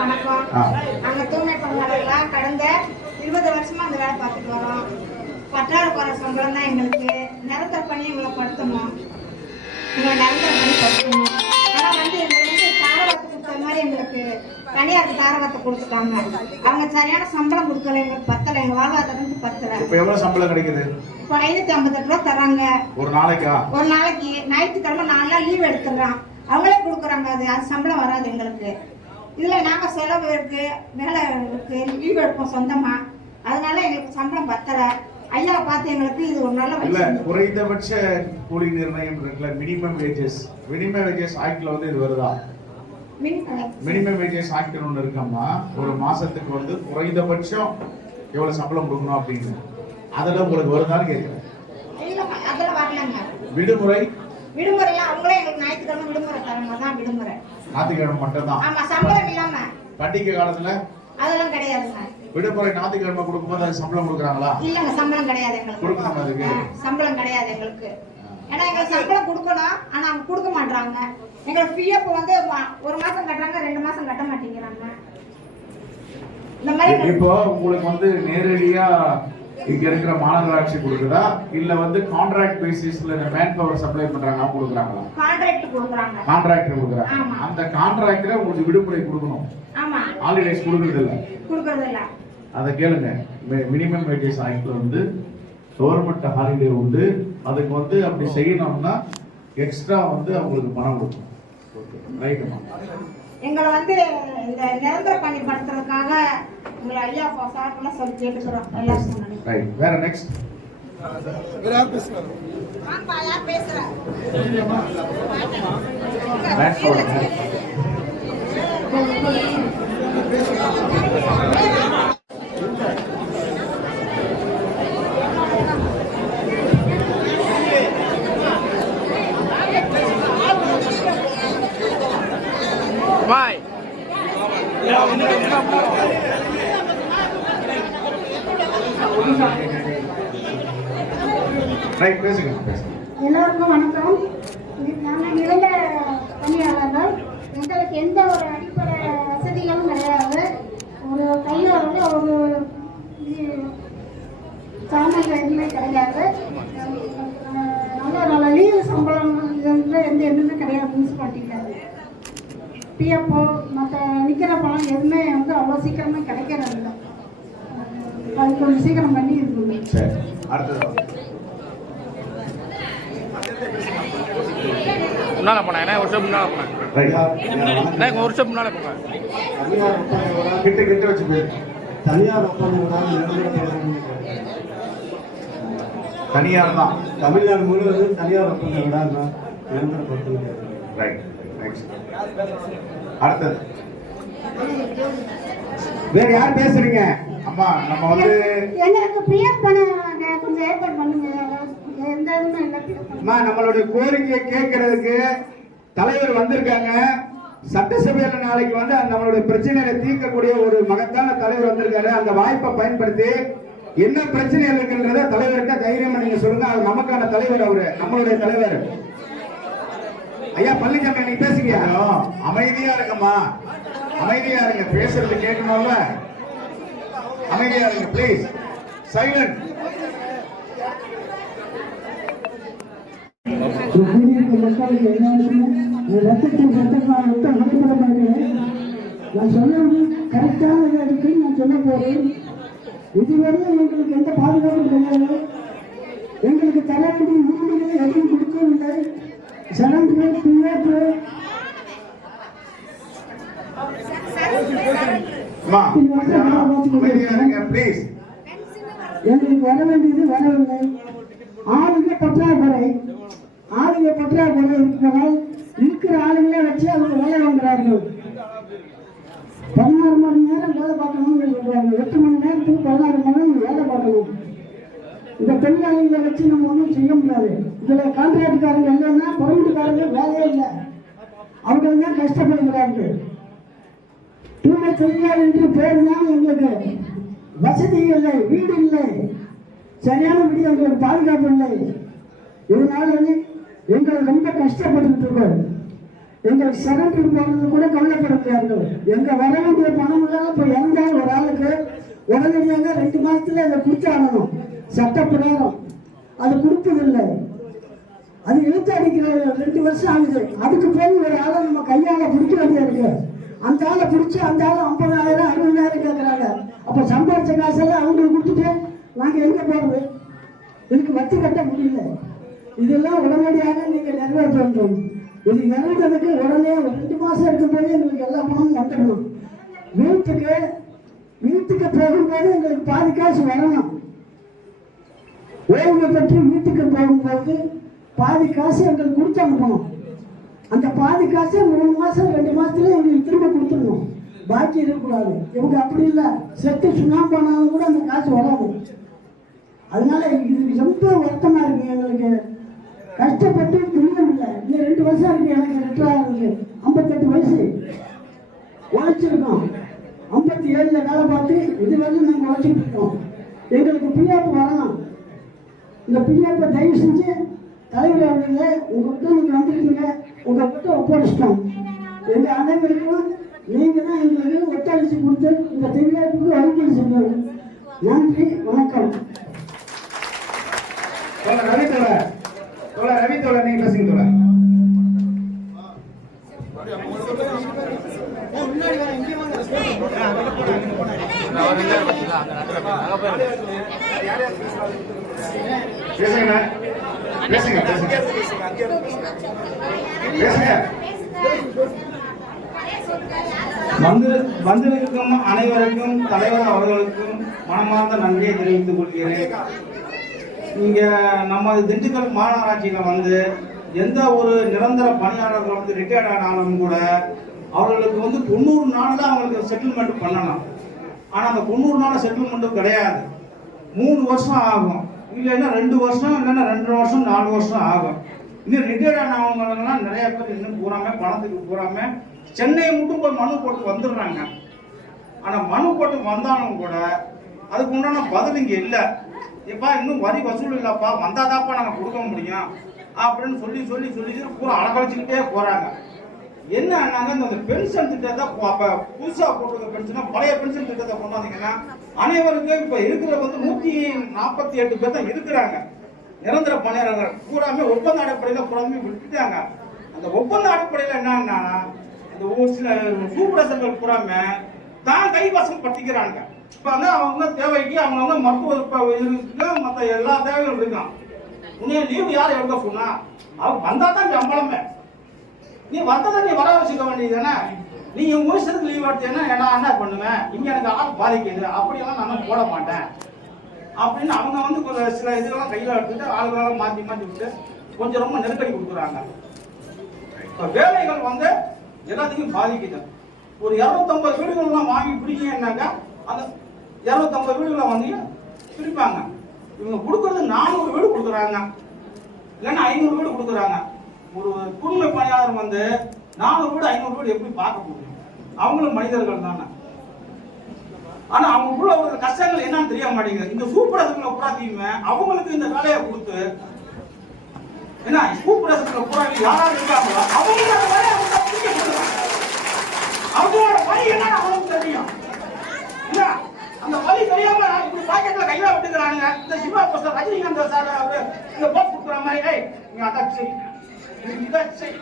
வணக்கம். ஆ. நாங்க தூய்மை பணியாளர்களாக கடந்த இருபது வருஷமா அந்த வேலை பார்த்துட்டு வரோம். சம்பளம் தான் எங்களுக்கு. நிரந்தர பணி எங்களை படுத்தணும். எங்களை நிரந்தர பணி படுத்தணும். ஆனால் வந்து எங்களுக்கு தாரவாத்து கொடுத்த மாதிரி எங்களுக்கு தனியார் தாரவாத்தை கொடுத்துட்டாங்க. அவங்க சரியான சம்பளம் கொடுக்கல. எங்களுக்கு பத்தலை. எங்கள் வாழ்வாதாரத்துக்கு பத்தலை. இப்போ எவ்வளவு சம்பளம் கிடைக்குது? இப்போ ஐநூற்றி ஐம்பத்தெட்டு ரூபா தராங்க. ஒரு நாளைக்கா? ஒரு நாளைக்கு. ஞாயிற்றுக்கிழமை நாலு நாள் லீவ் எடுத்துடுறான். அவங்களே கொடுக்குறாங்க. அது அது சம்பளம் வராது எங்களுக்கு. இதில் நாங்கள் செலவு இருக்கு வேலை இருக்கு லீவ் எடுப்போம் சொந்தமாக அதனால எங்களுக்கு சம்பளம் பத்தலை. ஐயா பார்த்து எங்களுக்கு இது ஒரு நல்ல இல்ல குறைந்தபட்ச கூலி நிர்ணயம் இருக்குல்ல மினிமம் வேஜஸ் மினிமம் வேஜஸ் ஆக்ட்ல வந்து இது வருதா? மின் மினிமம் வேஜஸ் ஆக்ட் ஒன்று இருக்கம்மா. ஒரு மாசத்துக்கு வந்து குறைந்தபட்சம் எவ்வளவு சம்பளம் கொடுக்கணும் அப்படின்னு. அதுல உங்களுக்கு வருதான்னு கேட்கிறேன் அதெல்லாம் விடுமுறை விடுமுறைலாம் அவங்களே எங்களுக்கு ஞாயிற்றுக்கிழமை விடுமுறை தரங்க தான் விடுமுறை. ஞாயிற்றுக்கிழமை மட்டும்தான். ஆமாம் சம்பளம் இல்லாமல் பண்டிகை காலத்துல அதெல்லாம் கிடையாதுங்க விடுமுறை ஞாயிற்றுக்கிழமை கொடுக்கும்போது சம்பளம் கொடுக்குறாங்களா? இல்லைங்க சம்பளம் கிடையாது எங்களுக்கு. கொடுக்கணும் அதுக்கு? சம்பளம் கிடையாது எங்களுக்கு. ஏன்னா எங்களுக்கு சம்பளம் கொடுக்கணும் ஆனா அவங்க கொடுக்க மாட்டாங்க எங்களுக்கு பிஎஃப் வந்து ஒரு மாசம் கட்டுறாங்க ரெண்டு மாசம் கட்ட மாட்டேங்கிறாங்க. இந்த மாதிரி இப்போ உங்களுக்கு வந்து நேரடியா இங்க இருக்கிற மாநகராட்சி கொடுக்குதா? இல்ல வந்து கான்ட்ராக்ட் பேசிஸ்ல இந்த மேன் பவர் சப்ளை பண்றாங்க அவங்க கொடுக்குறாங்களா கான்ட்ராக்ட் கொடுக்குறாங்க கான்ட்ராக்டர் கொடுக்குறாங்க. அந்த கான்ட்ராக்டரை உங்களுக்கு விடுமுறை கொடுக்கணும். ஆமா. ஹாலிடேஸ் கொடுக்கறது இல்ல கொடுக்கறது இல்ல அதை கேளுங்க மினிமம் வேஜஸ் ஆக்ட்ல வந்து கவர்மெண்ட் ஹாலிடே உண்டு. அதுக்கு வந்து அப்படி செய்யணும்னா எக்ஸ்ட்ரா வந்து அவங்களுக்கு பணம் கொடுக்கணும். ரைட்டுமா எங்களை வந்து இந்த நிரந்தர பணி படுத்துறதுக்காக உங்களை ஐயா சார்பெல்லாம் சொல்லி கேட்டுக்கிறோம். ரைட் வேற நெக்ஸ்ட் வாங்கப்பா, ரைட் பேசுங்க. எல்லோருக்கும் வணக்கம். நாங்கள் நிரந்தர பணியாளர்கள் எங்களுக்கு எந்த ஒரு அடிப்படை வசதிகளும் கிடையாது. ஒரு கையில் வந்து ஒரு இது சாமான்கள் எதுவுமே கிடையாது. நல்ல நல்ல லீவு சம்பளம் இதுல எந்த எதுவுமே கிடையாது முனிசிபாலிட்டியில் பிஎஃப்ஓ மற்ற நிற்கிற பணம் எதுவுமே வந்து அவ்வளோ சீக்கிரமே கிடைக்கிறது இல்லை அது கொஞ்சம் சீக்கிரம் பண்ணி சரி. அடுத்தது. முன்னால போனேன் என்ன ஒரு ஸ்டெப் முன்னால போனேன் ரைட் என்ன இங்க ஒரு ஸ்டெப் முன்னால போங்க தனியார் ஒப்பந்தங்களால் கிட்ட கிட்ட வச்சு பேரு தனியார் தனியார் தான் தமிழ்நாடு முழுவதும் தனியார் ஒப்பந்தங்களால் தான் நிரந்தரப்படுத்த முடியாது ரைட் நெக்ஸ்ட் அடுத்தது. வேற யார் பேசுறீங்க? அம்மா நம்ம வந்து எங்களுக்கு பிஎஃப் பணம் அம்மா நம்மளுடைய கோரிக்கையை கேட்கறதுக்கு தலைவர் வந்திருக்காங்க. சட்டசபையில நாளைக்கு வந்து அந்த நம்மளுடைய பிரச்சனைகளை தீர்க்கக்கூடிய ஒரு மகத்தான தலைவர் வந்திருக்காரு. அந்த வாய்ப்பை பயன்படுத்தி என்ன பிரச்சனைகள் இருக்குன்றத தலைவர்கிட்ட தைரியமா நீங்க சொல்லுங்க. அவர் நமக்கான தலைவர் அவரு நம்மளுடைய தலைவர். ஐயா பழனிசாமி நீங்க பேசுறியா அமைதியா இருக்கம்மா அமைதியா இருங்க. பேசுறது கேட்கணும்ல. அமைதியா இருங்க ப்ளீஸ் சைலண்ட் குடியிருக்க மக்களுக்கு எல்லாருக்குமே என் ரத்தமாக அனுப்பட மாட்டேன் நான் சொன்னது கரெக்டாக இருக்குன்னு நான் சொல்ல போறேன் இதுவரையும் எங்களுக்கு எந்த பாதுகாப்பும் கிடையாது எங்களுக்கு தரக்கூடிய உரிமைகளை எதுவும் கொடுக்கவில்லை சரண்டு பிஎஃப் எங்களுக்கு வர வேண்டியது. வரவில்லை ஆளுங்க பற்றாக்குறை. ஆளுங்க பற்றாக்குறை இருக்கிறதால் இருக்கிற ஆளுங்களே வச்சு அவங்க வேலை வாங்குறார்கள். பதினாறு மணி நேரம் வேலை பார்க்கணும்னு சொல்றாங்க எட்டு மணி நேரத்துக்கு பதினாறு மணி நேரம் வேலை பார்க்கணும். இந்த தொழிலாளிகளை வச்சு நம்ம ஒன்றும் செய்ய முடியாது. இதுல கான்ட்ராக்டுக்காரங்க இல்லைன்னா பர்மனெண்ட்காரங்க வேலையே இல்லை. அவங்க தான் கஷ்டப்படுகிறார்கள். தூய்மை தொழிலாளி என்று பேர் தான் எங்களுக்கு வசதி இல்லை வீடு இல்லை. சரியான வீடு எங்களுக்கு பாதுகாப்பு இல்லை. இதனால எங்களை ரொம்ப கஷ்டப்பட்டு இருக்கோம் எங்களுக்கு சரண்டர் போடுறது கூட கவலைப்பட எங்க வர வேண்டிய பணம் இல்லாம இப்ப இறந்தா ஒரு ஆளுக்கு உடனடியாக ரெண்டு மாசத்துல அதை கொடுத்தாகணும் சட்ட பிரகாரம். அது கொடுத்ததில்லை அது இழுத்து அடிக்கிற ரெண்டு வருஷம் ஆகுது. அதுக்கு போய் ஒரு ஆளை நம்ம கையால பிடிக்க வேண்டியா இருக்கு. அந்த ஆளை பிடிச்சி அந்த ஆள் ஐம்பதாயிரம் அறுபதாயிரம் கேட்கறாங்க அப்ப சம்பாதிச்ச காசெல்லாம் அவங்களுக்கு கொடுத்துட்டு நாங்க எங்க போறது? இதுக்கு வட்டி கட்ட முடியல. இதெல்லாம் உடனடியாக நீங்கள் நிறைவேற்ற வேண்டும். இது நிறைவேறதுக்கு உடனே ஒரு ரெண்டு மாசம் இருக்கும்போதே எங்களுக்கு எல்லா பணமும் வந்துடணும். வீட்டுக்கு வீட்டுக்கு போகும்போது எங்களுக்கு பாதி காசு வரணும். ஓய்வு பெற்று வீட்டுக்கு போகும்போது பாதி காசு எங்களுக்கு கொடுத்து அனுப்பணும் அந்த பாதி காசை மூணு மாசம் ரெண்டு மாசத்துல எங்களுக்கு திரும்ப கொடுத்துடணும். பாக்கி இருக்கக்கூடாது. இவங்க அப்படி இல்லை. செத்து சுண்ணாம்பு ஆனாலும் கூட அந்த காசு வராது. அதனால இது ரொம்ப வருத்தமா இருக்கு எங்களுக்கு. கஷ்டப்பட்டு துணியம் இல்லை. இன்னும் ரெண்டு வருஷம் இருக்கு எனக்கு ரிட்டர் ஆகுது. ஐம்பத்தெட்டு வயசு. உழைச்சிருக்கோம். ஐம்பத்தி ஏழுல வேலை பார்த்து இதுவரையும் நாங்கள் உழைச்சிட்டு இருக்கோம். எங்களுக்கு பிஎஃப் வரணும். இந்த பிஎஃப் தயவு செஞ்சு தலைவர் அவர்கள உங்ககிட்ட நீங்கள் வந்திருக்கீங்க. உங்ககிட்ட ஒப்படைச்சிட்டோம். எங்க அனைவருக்கும் நீங்க தான் எங்களுக்கு ஒத்துழைச்சு கொடுத்து இந்த திருவிழாவுக்கு அறிக்கை செய்யணும் நன்றி வணக்கம். தோழர் ரவி தோழர் நீங்க பேசுங்க தோழர் பேசுங்க பேசுங்க. பேசுங்க. வந்து வந்திருக்கும் அனைவருக்கும் தலைவர் அவர்களுக்கும் மனமார்ந்த நன்றியை தெரிவித்துக் கொள்கிறேன். இங்கே நம்ம திண்டுக்கல் மாநகராட்சியில் வந்து எந்த ஒரு நிரந்தர பணியாளர்கள் வந்து ரிட்டையர்ட் ஆனாலும் கூட அவர்களுக்கு வந்து தொண்ணூறு நாளில் அவங்களுக்கு செட்டில்மெண்ட் பண்ணலாம். ஆனால் அந்த தொண்ணூறு நாள் செட்டில்மெண்ட்டும் கிடையாது. மூணு வருஷம் ஆகும். இல்லைன்னா ரெண்டு வருஷம் இல்லைன்னா ரெண்டு வருஷம் நாலு வருஷம் ஆகும். இன்னும் ரிட்டையர்ட் ஆனவங்கலாம் நிறைய பேர் இன்னும் பூராம பணத்துக்கு பூராம சென்னையை மட்டும் போய் மனு போட்டு வந்துடுறாங்க. ஆனால் மனு போட்டு வந்தாலும் கூட அதுக்கு உண்டான பதில் இங்கே இல்லை. எப்பா இன்னும் வரி வசூல் இல்லப்பா வந்தாதாப்பா நாங்கள் கொடுக்க முடியும். அப்படின்னு சொல்லி சொல்லி சொல்லி சொல்லி பூரா அலக்கழிச்சுக்கிட்டே போகிறாங்க என்ன ஆனாங்க இந்த பென்ஷன் திட்டத்தை அப்போ புதுசாக போட்டுருக்க பென்ஷனை பழைய பென்ஷன் திட்டத்தை கொண்டு வந்தீங்கன்னா அனைவருக்கும் இப்போ இருக்கிற வந்து நூற்றி நாற்பத்தி எட்டு பேர் தான் இருக்கிறாங்க. நிரந்தர பணியாளர்கள். பூராமே ஒப்பந்த அடிப்படையில் பூராமே விட்டுட்டாங்க. அந்த ஒப்பந்த அடிப்படையில் என்னன்னா இந்த ஒரு சில சூப்பரசர்கள் பூராமே தான் கைவசம் படுத்திக்கிறாங்க. இப்போ வந்து அவங்க தேவைக்கு அவங்க வந்து மருத்துவ இருக்கு மற்ற எல்லா தேவைகளும் இருக்கான் உன்னைய லீவு யார் எடுக்க சொன்னா? அவங்க வந்தா தான் சம்பளமே நீ வந்ததை நீ வர வச்சுக்க வேண்டியது தானே நீ உங்க வருஷத்துக்கு லீவ் எடுத்தேன்னா நான் என்ன பண்ணுவேன்? இங்க எனக்கு ஆள் பாதிக்குது. அப்படியெல்லாம் நான் போட மாட்டேன். அப்படின்னு அவங்க வந்து கொஞ்சம் சில இதெல்லாம் கையில் எடுத்துட்டு ஆளுகளெல்லாம் மாற்றி மாற்றி விட்டு கொஞ்சம் ரொம்ப நெருக்கடி கொடுக்குறாங்க. இப்போ வேலைகள் வந்து எல்லாத்துக்கும் பாதிக்குது. ஒரு இரநூத்தம்பது வீடுகள்லாம் வாங்கி பிடிக்கன்னாக்கா அந்த இரநூத்தம்பது வீடுகளை வந்து பிரிப்பாங்க. இவங்க கொடுக்கறது நானூறு வீடு கொடுக்குறாங்க. இல்லைன்னா ஐநூறு வீடு கொடுக்குறாங்க. ஒரு தூய்மை பணியாளர் வந்து நானூறு வீடு ஐநூறு வீடு எப்படி பார்க்க முடியும்? அவங்களும் மனிதர்கள் தானே. ஆனா அவங்களுக்குள்ள ஒரு கஷ்டங்கள் என்னன்னு தெரிய மாட்டேங்குது. இந்த சூப்பரசங்களை பூராத்தையுமே அவங்களுக்கு இந்த வேலையை கொடுத்து என்ன சூப்பரசங்களை பூரா யாராவது இருக்காங்களோ? அவங்களுக்கு அந்த வேலையை கொடுத்தா பிடிக்க அவங்களோட வழி என்ன அவங்களுக்கு தெரியும். இல்ல அந்த வழி தெரியாம இப்படி பாக்கெட்ல கையில விட்டுக்கிறாங்க இந்த சிவா போஸ்டர் ரஜினிகாந்த் சார் அவரு இந்த போஸ்ட் கொடுக்குற மாதிரி ஏய் நீ அதை செய். இதை செய்.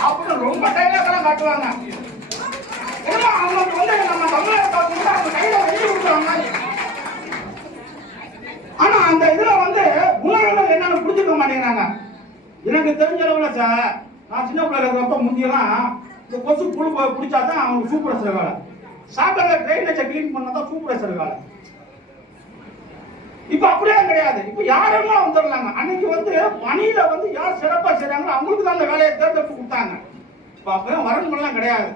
அப்படின்னு ரொம்ப டைலாக்லாம் காட்டுவாங்க. ஏன்னா அவங்களுக்கு வந்து நம்ம தமிழகத்தை வந்து அவங்க கையில வெளியே கொடுக்குற மாதிரி. ஆனா அந்த இதுல வந்து உணர்வுகள் என்னன்னு புரிஞ்சுக்க மாட்டேங்கிறாங்க. எனக்கு தெரிஞ்ச அளவுல சார் நான் சின்ன பிள்ளைங்க ரொம்ப முந்தியெல்லாம் இந்த கொசு புழு ப- பிடிச்சா தான் அவங்க சூப்பரேசர் வேலை. சாக்கடை ட்ரைனேஜை க்ளீன் பண்ணா தான் சூப்பரேசர் வேலை. இப்ப அப்படியே கிடையாது. இப்ப யாரெல்லாம் வந்துடலாங்க அன்னைக்கு வந்து பணியில வந்து யார் சிறப்பா செய்றாங்களோ அவங்களுக்கு தான் அந்த வேலையை தேர்ந்தெடுத்து கொடுத்தாங்க. இப்போ அப்போ வரணுமெல்லாம் கிடையாது.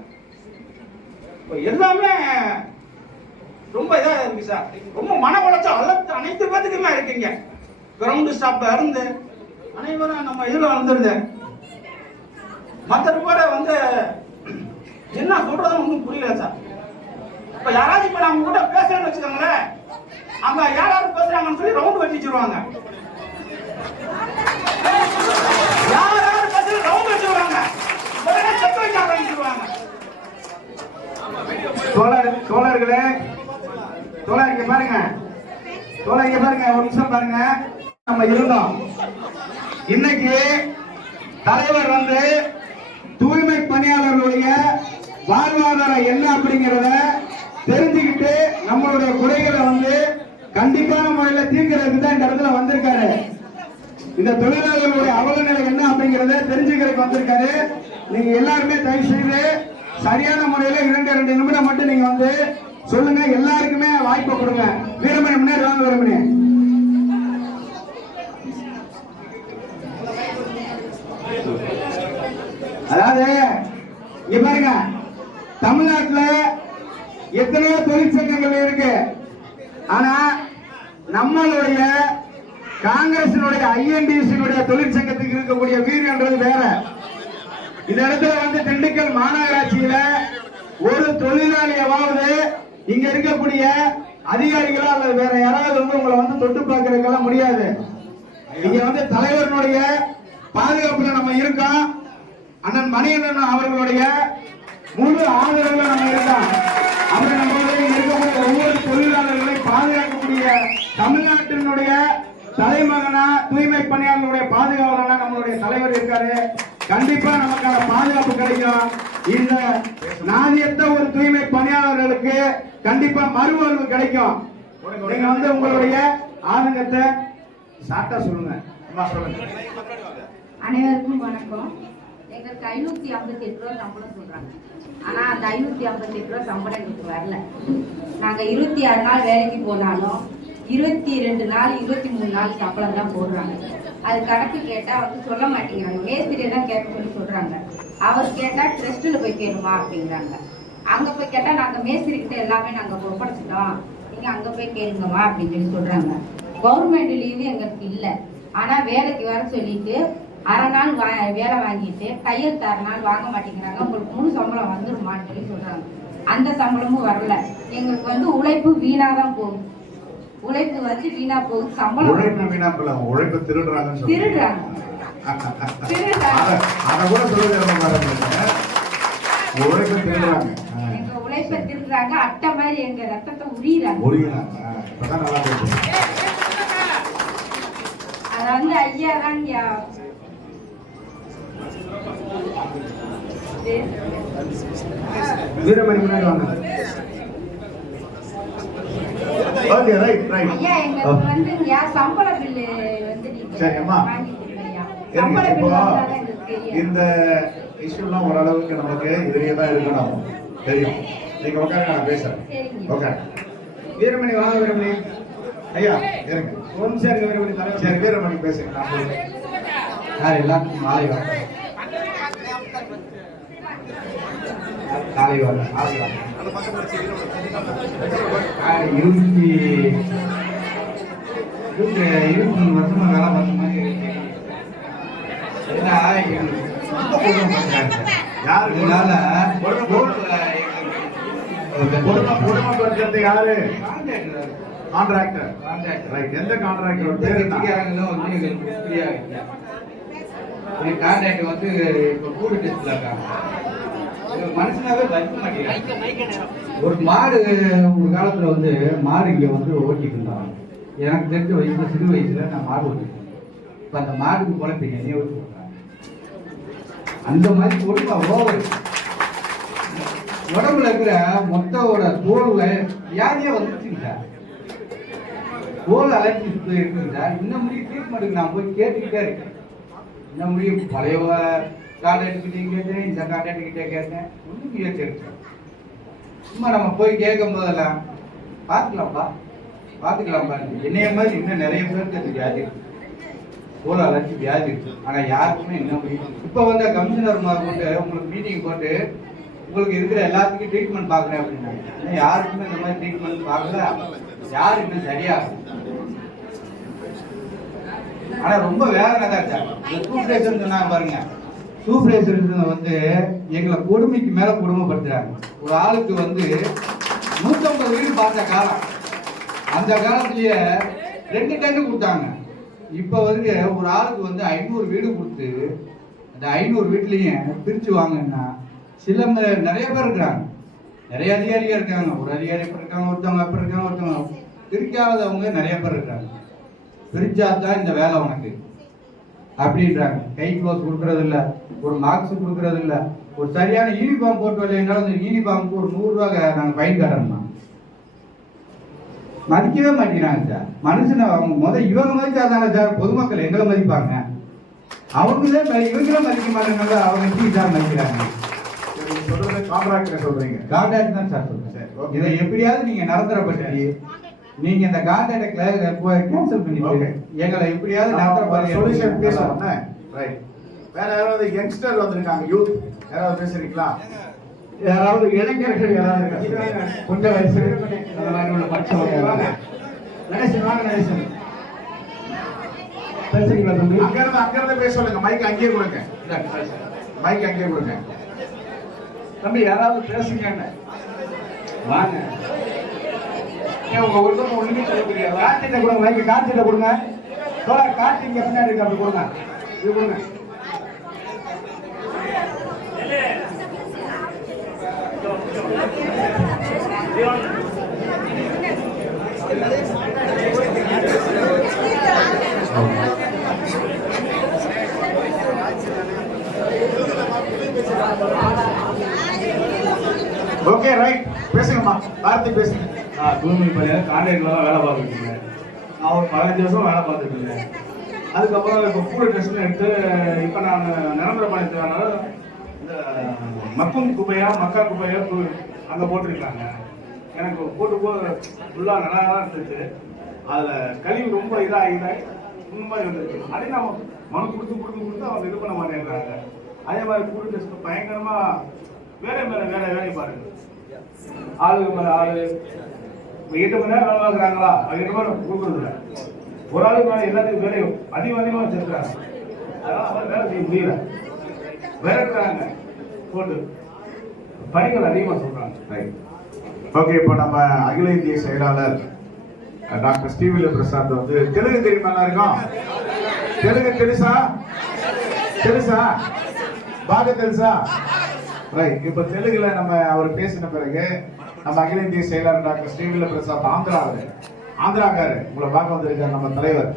இப்போ எல்லாமே ரொம்ப இதாக இருக்கு சார். ரொம்ப மன உளைச்சல். அனைத்து அனைத்து பேத்துக்குமே இருக்குங்க. கிரவுண்டு ஸ்டாப்ல இருந்து அனைவரும் நம்ம இதில் வந்துருது. மற்ற கூட வந்து என்ன சொல்றதுன்னு ஒன்றும் புரியல சார் இப்ப யாராவது இப்ப நம்ம கூட பேசுறேன்னு வச்சுக்கோங்களேன். அங்க யாராவது பேசுறாங்கன்னு சொல்லி ரவுண்ட் வச்சிருவாங்க. யாராவது பேசுறது ரவுண்ட் வச்சிருவாங்க. உடனே செக் வச்சு ஆரம்பிச்சிருவாங்க தோழர் தோழர்களே தோழர் இங்க பாருங்க. தோழர் இங்க பாருங்க ஒரு நிமிஷம் பாருங்க. நம்ம இருந்தோம். இன்னைக்கு தலைவர் வந்து தூய்மை பணியாளர்களுடைய வாழ்வாதாரம் என்ன அப்படிங்கிறத தெரிஞ்சுக்கிட்டு நம்மளுடைய குறைகளை வந்து கண்டிப்பான முறையில தீர்க்கிறதுக்கு தான் இந்த இடத்துல வந்திருக்காரு. இந்த தொழிலாளர்களுடைய அவல நிலை என்ன அப்படிங்கறத தெரிஞ்சுக்கிறதுக்கு வந்திருக்காரு. நீங்க எல்லாருமே தயவு செய்து சரியான முறையில இரண்டு இரண்டு நிமிடம் மட்டும் நீங்க வந்து சொல்லுங்க. எல்லாருக்குமே வாய்ப்பை கொடுங்க. வீரமணி முன்னாடி வாங்க வீரமணி. அதாவது இங்க பாருங்க. தமிழ்நாட்டில் எத்தனையோ தொழிற்சங்கங்கள் இருக்கு. ஆனா நம்மளுடைய காங்கிரசினுடைய ஐஎன்டிசியினுடைய தொழிற்சங்கத்துக்கு இருக்கக்கூடிய வீரன்றது வேற. இந்த இடத்துல வந்து திண்டுக்கல் மாநகராட்சியில ஒரு தொழிலாளியாவது இங்க இருக்கக்கூடிய அதிகாரிகளோ அல்லது வேற யாராவது வந்து உங்களை வந்து தொட்டு பார்க்கறதுக்கெல்லாம் முடியாது. இங்க வந்து தலைவர்களுடைய பாதுகாப்புல நம்ம இருக்கோம். அண்ணன் மணியண்ணன் அவர்களுடைய முழு ஆதரவுல நம்ம இருக்கோம். அவர் நம்மளோட இருக்கக்கூடிய ஒவ்வொரு தொழிலாளர்களை பாதுகாக்கக்கூடிய தமிழ்நாட்டினுடைய தலைமகனா தூய்மை பணியாளர்களுடைய பாதுகாவலனா நம்மளுடைய தலைவர் இருக்காரு. கண்டிப்பா நமக்கான பாதுகாப்பு கிடைக்கும். இந்த நாதியத்த ஒரு தூய்மை பணியாளர்களுக்கு கண்டிப்பா மறுவாழ்வு கிடைக்கும். நீங்க வந்து உங்களுடைய ஆதங்கத்தை சாட்டா சொல்லுங்க. சொல்லுங்க. அனைவருக்கும் வணக்கம். எங்களுக்கு ஐநூத்தி ஐம்பத்தி எட்டு ரூபா சம்பளம் சொல்றாங்க. ஆனா அந்த ஐநூத்தி ஐம்பத்தி எட்டு ரூபா சம்பளம் எங்களுக்கு வரல. நாங்க இருபத்தி ஆறு நாள் வேலைக்கு போனாலும் இருபத்தி ரெண்டு நாள் இருபத்தி மூணு நாள் சம்பளம் தான் போடுறாங்க. அது கணக்கு கேட்டா வந்து சொல்ல மாட்டேங்கிறாங்க. மேஸ்திரியை தான் கேட்க சொல்லி சொல்றாங்க. அவர் கேட்டா ட்ரஸ்ட்ல போய் கேட்குமா அப்படிங்கிறாங்க. அங்க போய் கேட்டா நாங்க மேஸ்திரி கிட்ட எல்லாமே நாங்க ஒப்படைச்சிட்டோம். நீங்க அங்க போய் கேளுங்கம்மா அப்படின்னு சொல்லி சொல்றாங்க. கவர்மெண்ட் லீவு எங்களுக்கு இல்லை. ஆனா வேலைக்கு வர சொல்லிட்டு அரை நாள் வா- வேலை வாங்கிட்டு கையெழுத்து அரை நாள் வாங்க மாட்டேங்கிறாங்க. உங்களுக்கு முழு சம்பளம் வந்துருமான்னு சொல்லி சொல்றாங்க. அந்த சம்பளமும் வரல. எங்களுக்கு வந்து உழைப்பு வீணா தான் போகுது. உழைப்பு வந்து வீணா போகுது. சம்பளம் உழைப்பு வீணா போல உழைப்பு திருடுறாங்கன்னு திருடுறாங்க திருடுறாங்க. அத அத கூட சொல்லுங்க நம்ம பாருங்க. உழைப்பு திருடுறாங்க. ஆ. எங்க உழைப்பை திருடுறாங்க. அட்டை மாதிரி எங்க ரத்தத்தை உரியுறாங்க. ஆ, இப்பதான் நல்லா பேசுறீங்க அத வந்து ஐயா தான் இங்க வீரமணி முன்னாடி வாங்க ஓகே ரைட் ரைட் ஐயா எங்களுக்கு வந்து இங்க சம்பள பில்லு வந்து நீங்க சரி, அம்மா. வாங்கி சம்பள தெரியும். இந்த இஷ்யூலாம் ஓரளவுக்கு நமக்கு இதுலயே தான் இருக்கணும். தெரியும். நீங்க உட்காருங்க நான் பேசுறேன். சரிங்க. உட்காரு. வீரமணி வாங்க வீரமணி. ஐயா இருங்க. நிமிஷம் இருங்க வீரமணி தலைவர். சரி வீரமணி பேசுங்க நான் யார் எல்லாத்துக்கும் மாலை வணக்கம் வணக்கம் காலை வணக்கம் ஆ, இருபத்தி இருபத்தி இருபத்தி மூணு வருஷமா வேலை பார்த்த மாதிரி இருக்கு. ஏன்னா, எங்களுக்கு ரொம்ப கொடுமைப்படுத்துறாங்க. யாரு? இதனால கொடுமை- கொடுமைப்படுத்துறது யாரு? கான்ட்ராக்டர். ரைட் எந்த கான்ட்ராக்டர் பேர் வந்து எங்களுக்கு ஃப்ரீயா இருக்கு என் கான்ட்ராக்ட் வந்து இப்போ கூடு டெஸ்ட்ல இருக்காங்க. மனுஷனாவே வைக்க மாட்டேங்கிறாங்க ஒரு மாடு ஒரு காலத்துல வந்து மாடு இங்க வந்து ஓட்டிட்டு இருந்தாங்க எனக்கு தெரிஞ்ச வயசுல சிறு வயசுல நான் மாடு ஓட்டிட்டு இருந்தேன். இப்ப அந்த மாடுக்கு குழப்பீங்க என்னைய ஓட்டி அந்த மாதிரி கொடுப்பா ஓவர். உடம்புல இருக்கிற மொத்தோட தோல்ல வியாதியே வந்துச்சுங்க தோல் அலர்ஜி இருக்குங்க இன்னும் முடியும் ட்ரீட்மெண்ட்டுக்கு நான் போய் கேட்டுக்கிட்டே இருக்கேன். இன்னும் முடியும் பழைய கான்ட்ராக்ட் கிட்டே கேட்டேன் இந்த கான்ட்ராக்ட் கிட்டே கேட்டேன் ஒன்றும் முயற்சி எடுத்தேன் சும்மா நம்ம போய் கேட்கும் போதெல்லாம் பார்த்துக்கலாம்ப்பா. பார்த்துக்கலாம்ப்பா. என்னைய மாதிரி இன்னும் நிறைய பேருக்கு அது வியாதி இருக்கு. தோல் வியாதி இருக்கு. யாருக்குமே என்ன முடியும் இப்போ வந்து கமிஷனர் கொண்டு உங்களுக்கு மீட்டிங் போட்டு உங்களுக்கு இருக்கிற எல்லாத்துக்கும் ட்ரீட்மெண்ட் பார்க்குறேன் அப்படின்னாங்க யாருக்குமே இந்த மாதிரி ட்ரீட்மெண்ட் பார்க்கல. யாரு இன்னும் சரியாகும் ஆனா ரொம்ப வேதனை தான் இருக்காங்க சூப்பரேசன் சொன்னாங்க பாருங்க. சூப்பரேசன் வந்து எங்களை கொடுமைக்கு மேல கொடுமைப்படுத்துறாங்க. ஒரு ஆளுக்கு வந்து நூத்தம்பது வீடு பார்த்த காலம். அந்த காலத்திலேயே ரெண்டு டன்னு கொடுத்தாங்க. இப்ப வந்து ஒரு ஆளுக்கு வந்து ஐநூறு வீடு கொடுத்து அந்த ஐநூறு வீட்லயும் பிரிச்சு வாங்கன்னா சில நிறைய பேர் இருக்கிறாங்க. நிறைய அதிகாரிகள் இருக்காங்க. ஒரு அதிகாரி இப்போ இருக்காங்க ஒருத்தவங்க அப்படி இருக்காங்க ஒருத்தவங்க பிரிக்காதவங்க நிறைய பேர் இருக்காங்க பிரிச்சா தான் இந்த வேலை உனக்கு. அப்படின்றாங்க. கை க்ளோஸ் கொடுக்கறது இல்லை ஒரு மார்க்ஸ் கொடுக்கறது இல்ல. ஒரு சரியான யூனிஃபார்ம் போட்டு வரலைனாலும் அந்த யூனிஃபார்முக்கு ஒரு நூறு ரூபாய் நாங்க ஃபைன் கட்டணுமா? மதிக்கவே மாட்டேங்கிறாங்க சார் மனுஷனை அவங்க முத இவங்க மதிச்சா தானே சார் பொதுமக்கள் எங்களை மதிப்பாங்க. அவங்களே இவங்களே மதிக்க மாட்டேங்கிறாங்க அவங்க எப்படி சார் மதிக்கிறாங்க சொல்றது கான்ட்ராக்டர் சொல்றீங்க. கான்ட்ராக்ட் தான் சார் சரி, சொல்றேன் okay. இதை எப்படியாவது நீங்க நிரந்தரப்படுத்தி நீங்க இந்த கான்ட்ராக்டை கேன்சல் பண்ணி. எங்களை எப்படியாவது நிரந்தரப்படுத்தி சொல்யூஷன் ரைட் வேற யாராவது யங்ஸ்டர் வந்திருக்காங்க யூத் யாராவது பேசுறீங்களா? யாராவது இளைஞர்கள் யாராவது கொஞ்சம் வயசு அந்த மாதிரி உள்ள படிச்சவங்க நடேசன் வாங்க நடேசன். பேசுறீங்களா தம்பி? அங்க இருந்து அங்க இருந்து பேச சொல்லுங்க. மைக் அங்கேயே கொடுங்க. மைக் அங்கேயே கொடுங்க. தம்பி யாராவது பேசுங்க வாங்க. உங்க ஒருத்தர் ஒண்ணுமே சொல்ல முடியாது. கார்த்திட்ட கொடுங்க மைக்கு கார்த்திட்ட கொடுங்க. தோழா கார்த்தி இங்க பின்னாடி இருக்கு அப்படி கொடுங்க. இது கொடுங்க. Okay right பேசுங்கம்மா. கார்த்திக் பேசுங்க. நான் தூய்மை பணியாளர் கான்ட்ராக்டில் தான் வேலை பார்த்துட்டு இருந்தேன் நான் ஒரு பதினஞ்சு வருஷம் வேலை பார்த்துட்டு இருந்தேன் அதுக்கப்புறம் இப்போ கூட டெஸ்ட்னு எடுத்து இப்போ நான் நிரந்தர பணியத்துக்கான இந்த மக்கும் குப்பையா மக்கா குப்பையா அங்கே போட்டிருக்காங்க. எனக்கு போட்டு போ ஃபுல்லாக நல்லா தான் இருந்துச்சு. அதில் கழிவு ரொம்ப இதாக இதாகி உண்மை இருந்துச்சு. அதே நம்ம மனு கொடுத்து கொடுத்து கொடுத்து அவங்க இது பண்ண மாட்டேங்கிறாங்க. அதே மாதிரி கூட டெஸ்ட் பயங்கரமாக வேலை மேலே வேலை வேலை பாருங்க. ஆளுக்கு மேலே ஆளு. எட்டு மணி நேரம் வேலை பார்க்குறாங்களா? அவங்க எட்டு மணி நேரம் ஒரு ஆளுக்கு மேலே எல்லாத்துக்கும் வேலையும் அதிகம் அதிகமாக வச்சிருக்காங்க அதனால் அவரால் வேலை செய்ய முடியல. விரட்டுறாங்க. போட்டு பணிகள் அதிகமாக சொல்கிறாங்க ரைட் ஓகே இப்போ நம்ம அகில இந்திய செயலாளர் டாக்டர் ஸ்ரீவில்ல பிரசாத் வந்து தெலுங்கு தெரியுமா எல்லாருக்கும்? தெலுங்கு தெரிசா தெரிசா பாக தெரிசா ரைட் இப்போ தெலுங்குல நம்ம அவர் பேசின பிறகு நம்ம அகில இந்திய செயலாளர் டாக்டர் ஸ்ரீவில்ல பிரசாத் ஆந்திராவில் ஆந்திராக்காரு உங்களை பார்க்க வந்திருக்கார் நம்ம தலைவர்.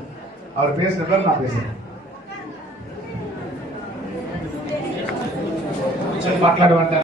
அவர் பேசுகிற பேர் நான் பேசுகிறேன் మాట్లాడమంటారు.